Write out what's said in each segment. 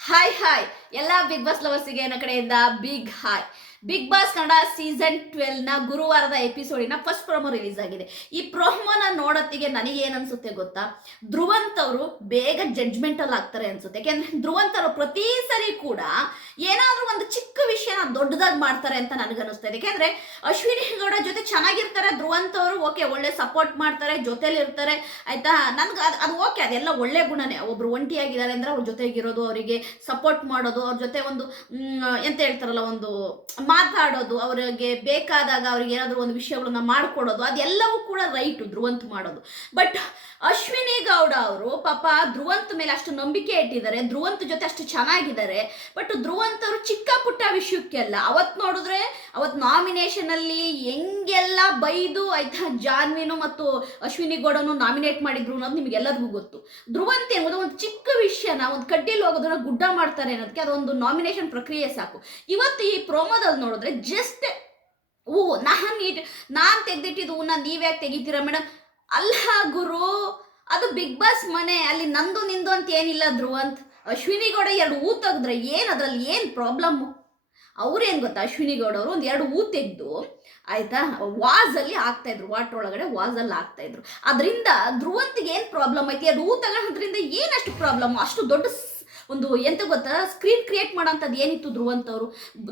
Hi ಎಲ್ಲ big boss ಲವರ್ಸಿಗೆ ನನ್ನ ಕಡೆಯಿಂದ big hi. Bigg Boss Kannada season 12 ನ ಗುರುವಾರದ ಎಪಿಸೋಡಿನ ಫಸ್ಟ್ ಪ್ರೋಮೋ ರಿಲೀಸ್ ಆಗಿದೆ. ಈ ಪ್ರೋಮೋನ ನೋಡೋತ್ತಿಗೆ ನನಗೆ ಏನ್ ಅನ್ಸುತ್ತೆ ಗೊತ್ತಾ, ಧ್ರುವಂತ್ ಅವರು ಬೇಗ ಜಡ್ಜ್ಮೆಂಟಲ್ ಆಗ್ತಾರೆ ಅನ್ಸುತ್ತೆ. ಯಾಕೆಂದ್ರೆ ಧ್ರುವಂತ್ ಅವರು ಪ್ರತಿ ಸರಿ ಕೂಡ ಏನಾದ್ರೂ ಒಂದು ಚಿಕ್ಕ ವಿಷಯನ ದೊಡ್ಡದಾಗಿ ಮಾಡ್ತಾರೆ ಅಂತ ನನಗನ್ನಿಸ್ತಾ ಇದೆ. ಯಾಕೆಂದ್ರೆ ಅಶ್ವಿನಿ ಗೌಡ ಜೊತೆ ಚೆನ್ನಾಗಿರ್ತಾರೆ ಧ್ರುವಂತ್ ಅವರು, ಓಕೆ, ಒಳ್ಳೆ ಸಪೋರ್ಟ್ ಮಾಡ್ತಾರೆ, ಜೊತೆಲಿ ಇರ್ತಾರೆ, ಆಯ್ತಾ. ನನ್ಗೆ ಅದು ಓಕೆ, ಅದೆಲ್ಲ ಒಳ್ಳೆ ಗುಣನೇ. ಒಬ್ರು ಒಂಟಿಯಾಗಿದ್ದಾರೆ ಅಂದ್ರೆ ಅವ್ರ ಜೊತೆಗಿರೋದು, ಅವರಿಗೆ ಸಪೋರ್ಟ್ ಮಾಡೋದು, ಅವ್ರ ಜೊತೆ ಒಂದು ಎಂತ ಹೇಳ್ತಾರಲ್ಲ, ಒಂದು ಮಾತಾಡೋದು, ಅವರಿಗೆ ಬೇಕಾದಾಗ ಅವ್ರಿಗೆ ಏನಾದರೂ ಒಂದು ವಿಷಯಗಳನ್ನ ಮಾಡಿಕೊಡೋದು, ಅದೆಲ್ಲವೂ ಕೂಡ ರೈಟು ಧ್ರುವಂತ್ ಮಾಡೋದು. ಬಟ್ ಅಶ್ವಿನಿ ಗೌಡ ಅವರು ಪಾಪ ಧ್ರುವಂತ್ ಮೇಲೆ ಅಷ್ಟು ನಂಬಿಕೆ ಇಟ್ಟಿದ್ದಾರೆ, ಧ್ರುವಂತ್ ಜೊತೆ ಅಷ್ಟು ಚೆನ್ನಾಗಿದ್ದಾರೆ. ಬಟ್ ಧ್ರುವಂತ್ ಅವರು ಚಿಕ್ಕ ಪುಟ್ಟ ವಿಷಯಕ್ಕೆಲ್ಲ ಅವತ್ತು ನೋಡಿದ್ರೆ, ಅವತ್ತು ನಾಮಿನೇಷನ್ ಅಲ್ಲಿ ಹೆಂಗೆಲ್ಲ ಬೈದು, ಆಯ್ತಾ, ಜಾನ್ವಿನು ಮತ್ತು ಅಶ್ವಿನಿ ಗೌಡನು ನಾಮಿನೇಟ್ ಮಾಡಿದ್ರು ಅನ್ನೋದು ನಿಮ್ಗೆಲ್ಲರಿಗೂ ಗೊತ್ತು. ಧ್ರುವಂತ್ ಎಂಬುದು ಒಂದು ಚಿಕ್ಕ ವಿಷಯನ ಒಂದು ಕಡ್ಡಿಯಲ್ಲಿ ಹೋಗೋದನ್ನ ಗುಡ್ಡ ಮಾಡ್ತಾರೆ ಅನ್ನೋದಕ್ಕೆ ಅದೊಂದು ನಾಮಿನೇಷನ್ ಪ್ರಕ್ರಿಯೆ ಸಾಕು. ಇವತ್ತು ಈ ಪ್ರೋಮೋದಲ್ಲಿ ನೋಡಿದ್ರೆ ಜಸ್ಟ್ ನಾನ್ ತೆಗ್ದಿಟ್ಟಿದ್ದು ನೀವ್ಯಾಕೆ ತೆಗಿತೀರಾ ಮೇಡಮ್? ಅಲ್ಲ ಗುರು, ಅದು ಬಿಗ್ ಬಾಸ್ ಮನೆ, ಅಲ್ಲಿ ನಂದು ನಿಂದು ಅಂತ ಏನಿಲ್ಲ. ಧ್ರುವಂತ್ ಅಶ್ವಿನಿ ಗೌಡ 2 ತೆಗೆದ್ರೆ ಏನ್ ಅದ್ರಲ್ಲಿ ಏನ್ ಪ್ರಾಬ್ಲಮ್? ಅವ್ರೇನ್ ಗೊತ್ತಾ, ಅಶ್ವಿನಿ ಗೌಡ ಅವರು ಒಂದ್ 2 ತೆಗೆದು, ಆಯ್ತಾ, ವಾಸಲ್ಲಿ ಆಗ್ತಾ ಇದ್ರು, ವಾಟರ್ ಒಳಗಡೆ ವಾಸಲ್ಲಿ ಆಗ್ತಾ ಇದ್ರು. ಅದರಿಂದ ಧ್ರುವಂತಿಗೆ ಏನ್ ಪ್ರಾಬ್ಲಮ್ ಐತಿ? 2 ತಗೋದ್ರಿಂದ ಏನಷ್ಟು ಪ್ರಾಬ್ಲಮ್? ಅಷ್ಟು ದೊಡ್ಡ ಒಂದು ಎಂತ ಗೊತ್ತಾ, ಸ್ಕ್ರೀನ್ ಕ್ರಿಯೇಟ್ ಮಾಡೋಂಥದ್ದು ಏನಿತ್ತು ಧ್ರುವಂತ್ ಅವರು.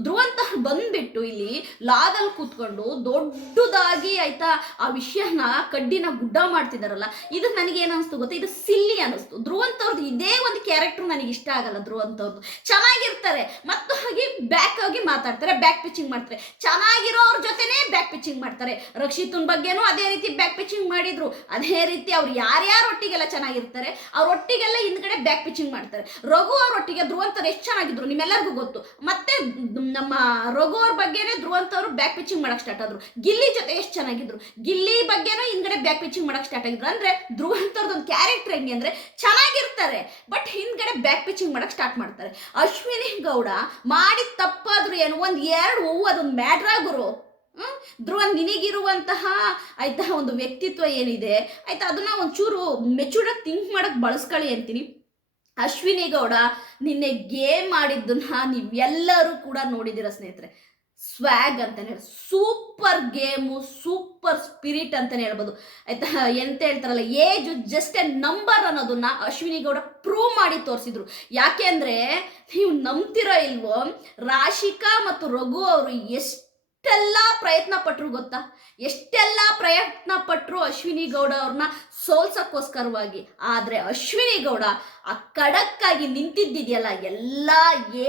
ಧ್ರುವಂತ್ ಬಂದ್ಬಿಟ್ಟು ಇಲ್ಲಿ ಲಾದಲ್ಲಿ ಕೂತ್ಕೊಂಡು ದೊಡ್ಡದಾಗಿ, ಆಯ್ತಾ, ಆ ವಿಷಯನ ಕಡ್ಡಿನ ಗುಡ್ಡ ಮಾಡ್ತಿದಾರಲ್ಲ, ಇದು ನನಗೆ ಏನು ಅನಿಸ್ತು ಗೊತ್ತಾ, ಇದು ಸಿಲ್ಲಿ ಅನಿಸ್ತು. ಧ್ರುವಂತ್ ಅವ್ರದ್ದು ಇದೇ ಒಂದು ಕ್ಯಾರೆಕ್ಟರ್ ನನಗೆ ಇಷ್ಟ ಆಗಲ್ಲ. ಧ್ರುವಂತ್ ಅವ್ರದ್ದು ಚೆನ್ನಾಗಿರ್ತಾರೆ, ಮತ್ತು ಹಾಗೆ ಬ್ಯಾಕ್ ಆಗಿ ಮಾತಾಡ್ತಾರೆ, ಬ್ಯಾಕ್ ಪಿಚಿಂಗ್ ಮಾಡ್ತಾರೆ, ಚೆನ್ನಾಗಿರೋರ ಜೊತೆನೇ ಬ್ಯಾಕ್ ಪಿಚಿಂಗ್ ಮಾಡ್ತಾರೆ. ರಕ್ಷಿತನ್ ಬಗ್ಗೆನೂ ಅದೇ ರೀತಿ ಬ್ಯಾಕ್ ಪಿಚಿಂಗ್ ಮಾಡಿದ್ರು. ಅದೇ ರೀತಿ ಅವ್ರು ಯಾರ್ಯಾರೊಟ್ಟಿಗೆಲ್ಲ ಚೆನ್ನಾಗಿರ್ತಾರೆ ಅವ್ರೊಟ್ಟಿಗೆಲ್ಲ ಹಿಂದ್ಗಡೆ ಬ್ಯಾಕ್ ಪಿಚಿಂಗ್ ಮಾಡ್ತಾರೆ. ರಘು ಅವರೊಟ್ಟಿಗೆ ಧ್ರುವಂತ್ ಎಷ್ಟು ಚೆನ್ನಾಗಿದ್ರು ನಿಮ್ಮೆಲ್ಲರಿಗೂ ಗೊತ್ತು. ಮತ್ತೆ ನಮ್ಮ ರಘು ಅವ್ರ ಬಗ್ಗೆನೇ ಧ್ರುವಂತ್ ಅವರು ಬ್ಯಾಕ್ ಪಿಚಿಂಗ್ ಮಾಡಕ್ ಸ್ಟಾರ್ಟ್ ಆದ್ರು. ಗಿಲ್ಲಿ ಜೊತೆ ಎಷ್ಟು ಚೆನ್ನಾಗಿದ್ರು, ಗಿಲ್ಲಿ ಬಗ್ಗೆನೂ ಹಿಂದ್ಗಡೆ ಬ್ಯಾಕ್ ಪಿಚಿಂಗ್ ಮಾಡಕ್ ಸ್ಟಾರ್ಟ್ ಆಗಿದ್ರು. ಅಂದ್ರೆ ಧ್ರುವಂತ್ ಅವ್ರದ್ದು ಒಂದು ಕ್ಯಾರೆಕ್ಟರ್ ಹೆಂಗೆ ಅಂದ್ರೆ, ಚೆನ್ನಾಗಿರ್ತಾರೆ ಬಟ್ ಹಿಂದ್ಗಡೆ ಬ್ಯಾಕ್ ಪಿಚಿಂಗ್ ಮಾಡಕ್ ಸ್ಟಾರ್ಟ್ ಮಾಡ್ತಾರೆ. ಅಶ್ವಿನಿ ಗೌಡ ಮಾಡಿದ ತಪ್ಪಾದ್ರು ಏನು, 1-2 ಹೂವು ಅದೊಂದು ಮ್ಯಾಡ್ರಾಗುರು. ಧ್ರುವಂತ್ ನಿನಗಿರುವಂತಹ, ಆಯ್ತಾ, ಒಂದು ವ್ಯಕ್ತಿತ್ವ ಏನಿದೆ, ಆಯ್ತಾ, ಅದನ್ನ ಒಂಚೂರು ಮೆಚೂರ್ಡ್ ಆಗಿ ಥಿಂಕ್ ಮಾಡಕ್ ಬಳಸ್ಕೊಳ್ಳಿ ಅಂತೀನಿ. ಅಶ್ವಿನಿ ಗೌಡ ನಿನ್ನೆ ಗೇಮ್ ಮಾಡಿದ್ದನ್ನ ನೀವೆಲ್ಲರೂ ಕೂಡ ನೋಡಿದಿರ ಸ್ನೇಹಿತರೆ. ಸ್ವ್ಯಾಗ್ ಅಂತಾನೆ ಹೇಳಿ, ಸೂಪರ್ ಗೇಮು, ಸೂಪರ್ ಸ್ಪಿರಿಟ್ ಅಂತಾನೆ ಹೇಳ್ಬೋದು, ಆಯ್ತಾ. ಎಂತ ಹೇಳ್ತಾರಲ್ಲ, ಏಜ್ ಜಸ್ಟ್ ಎ ನಂಬರ್ ಅನ್ನೋದನ್ನ ಅಶ್ವಿನಿ ಗೌಡ ಪ್ರೂವ್ ಮಾಡಿ ತೋರಿಸಿದ್ರು. ಯಾಕೆ ಅಂದ್ರೆ, ನೀವು ನಂಬ್ತಿರೋ ಇಲ್ವೋ, ರಾಶಿಕಾ ಮತ್ತು ರಘು ಅವರು ಎಷ್ಟೆಲ್ಲ ಪ್ರಯತ್ನ ಪಟ್ರು ಗೊತ್ತಾ, ಎಷ್ಟೆಲ್ಲ ಪ್ರಯತ್ನ ಪಟ್ರು ಅಶ್ವಿನಿ ಗೌಡ ಅವ್ರನ್ನ ಸೋಲ್ಸಕ್ಕೋಸ್ಕರವಾಗಿ. ಆದ್ರೆ ಅಶ್ವಿನಿ ಗೌಡ ಆ ಖಡಕ್ಕಾಗಿ ನಿಂತಿದ್ದಿದೆಯಲ್ಲ,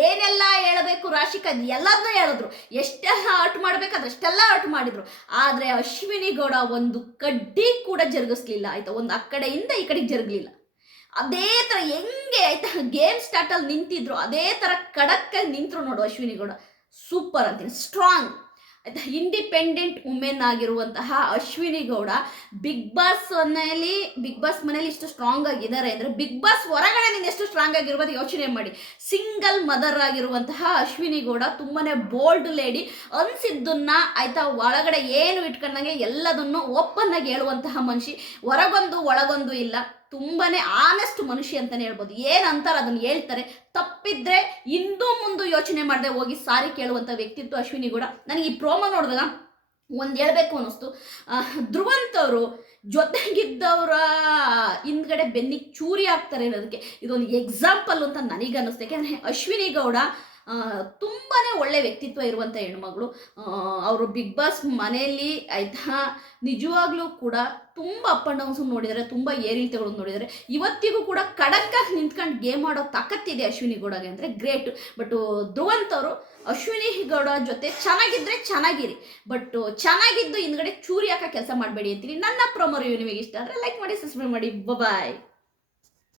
ಏನೆಲ್ಲ ಹೇಳಬೇಕು ರಾಶಿಕಾ ಎಲ್ಲದನ್ನೂ ಹೇಳಿದ್ರು, ಎಷ್ಟೆಲ್ಲ ಹರ್ಟ್ ಮಾಡ್ಬೇಕಾದ್ರೆ ಅಷ್ಟೆಲ್ಲ ಹರ್ಟ್ ಮಾಡಿದ್ರು. ಆದ್ರೆ ಅಶ್ವಿನಿ ಗೌಡ ಒಂದು ಕಡ್ಡಿ ಕೂಡ ಜರುಗಿಸ್ಲಿಲ್ಲ, ಆಯ್ತಾ, ಒಂದು ಆ ಕಡೆಯಿಂದ ಈ ಕಡೆಗೆ ಜರುಗಲಿಲ್ಲ. ಅದೇ ತರ ಹೆಂಗೆ, ಆಯ್ತಾ, ಗೇಮ್ ಸ್ಟಾರ್ಟ್ ಅಲ್ಲಿ ನಿಂತಿದ್ರು ಅದೇ ತರ ಖಡಕ್ಕಾಗಿ ನಿಂತರು ನೋಡು ಅಶ್ವಿನಿ ಗೌಡ. ಸೂಪರ್ ಅಂತೀನಿ, ಸ್ಟ್ರಾಂಗ್, ಆಯ್ತಾ, ಇಂಡಿಪೆಂಡೆಂಟ್ ವುಮೆನ್ ಆಗಿರುವಂತಹ ಅಶ್ವಿನಿ ಗೌಡ ಬಿಗ್ ಬಾಸ್ ಮನೆಯಲ್ಲಿ ಇಷ್ಟು ಸ್ಟ್ರಾಂಗ್ ಆಗಿದ್ದಾರೆ ಅಂದ್ರೆ, ಬಿಗ್ ಬಾಸ್ ಹೊರಗಡೆ ನೀನು ಎಷ್ಟು ಸ್ಟ್ರಾಂಗ್ ಆಗಿರ್ಬೋದು ಯೋಚನೆ ಮಾಡಿ. ಸಿಂಗಲ್ ಮದರ್ ಆಗಿರುವಂತಹ ಅಶ್ವಿನಿ ಗೌಡ ತುಂಬಾನೇ ಬೋಲ್ಡ್ ಲೇಡಿ, ಅನ್ಸಿದ್ದನ್ನ, ಆಯ್ತಾ, ಒಳಗಡೆ ಏನು ಇಟ್ಕೊಂಡಂಗೆ ಎಲ್ಲದನ್ನು ಓಪನ್ ಆಗಿ ಹೇಳುವಂತಹ ಮನುಷ್ಯ, ಹೊರಗೊಂದು ಒಳಗೊಂದು ಇಲ್ಲ. ತುಂಬಾನೇ ಆನೆಸ್ಟ್ ಮನುಷ್ಯ ಅಂತಾನೆ ಹೇಳ್ಬೋದು. ಏನಂತಾರ ಅದನ್ನ ಹೇಳ್ತಾರೆ, ತಪ್ಪಿದ್ರೆ ಇಂದು ಮುಂದೆ ಯೋಚನೆ ಮಾಡದೆ ಹೋಗಿ ಸಾರಿ ಕೇಳುವಂತ ವ್ಯಕ್ತಿತ್ವ ಅಶ್ವಿನಿ ಗೌಡ. ನನಗೆ ಈ ಪ್ರೋಮೋ ನೋಡಿದಾಗ ಒಂದು ಹೇಳ್ಬೇಕು ಅನ್ನಿಸ್ತು, ಧ್ರುವಂತ್ ಅವರು ಜೊತೆಗಿದ್ದವರ ಹಿಂದ್ಗಡೆ ಬೆನ್ನಿಗೆ ಚೂರಿ ಆಗ್ತಾರೆ ಅನ್ನೋದಕ್ಕೆ ಇದೊಂದು ಎಕ್ಸಾಂಪಲ್ ಅಂತ ನನಗನ್ನಿಸ್ತು. ಯಾಕೆಂದ್ರೆ ಅಶ್ವಿನಿ ಗೌಡ ತುಂಬಾನೇ ಒಳ್ಳೆ ವ್ಯಕ್ತಿತ್ವ ಇರುವಂಥ ಹೆಣ್ಮಗಳು. ಅವರು ಬಿಗ್ ಬಾಸ್ ಮನೆಯಲ್ಲಿ, ಆಯ್ತಾ, ನಿಜವಾಗ್ಲೂ ಕೂಡ ತುಂಬ ಅಪ್ ಆ್ಯಂಡ್ ಡೌನ್ಸ್ ನೋಡಿದ್ದಾರೆ, ತುಂಬ ಏರಿಳಿತಗಳು ನೋಡಿದ್ದಾರೆ. ಇವತ್ತಿಗೂ ಕೂಡ ಖಡಕ್ಕಾಗಿ ನಿಂತ್ಕೊಂಡು ಗೇಮ್ ಆಡೋ ತಾಕತ್ತಿದೆ ಅಶ್ವಿನಿ ಗೌಡಗೆ ಅಂದರೆ ಗ್ರೇಟ್. ಬಟ್ ಧ್ರುವಂತ್ ಅವರು ಅಶ್ವಿನಿ ಗೌಡ ಜೊತೆ ಚೆನ್ನಾಗಿದ್ರೆ ಚೆನ್ನಾಗಿರಿ, ಬಟ್ ಚೆನ್ನಾಗಿದ್ದು ಹಿಂದ್ಗಡೆ ಚೂರಿ ಹಾಕೋ ಕೆಲಸ ಮಾಡಬೇಡಿ ಅಂತೀನಿ. ನನ್ನ ಪ್ರೊಮೋ ರಿವ್ಯೂ ನಿಮಗೆ ಇಷ್ಟ ಆದರೆ ಲೈಕ್ ಮಾಡಿ, ಸಬ್ಸ್ಕ್ರೈಬ್ ಮಾಡಿ. ಬಾಯ್.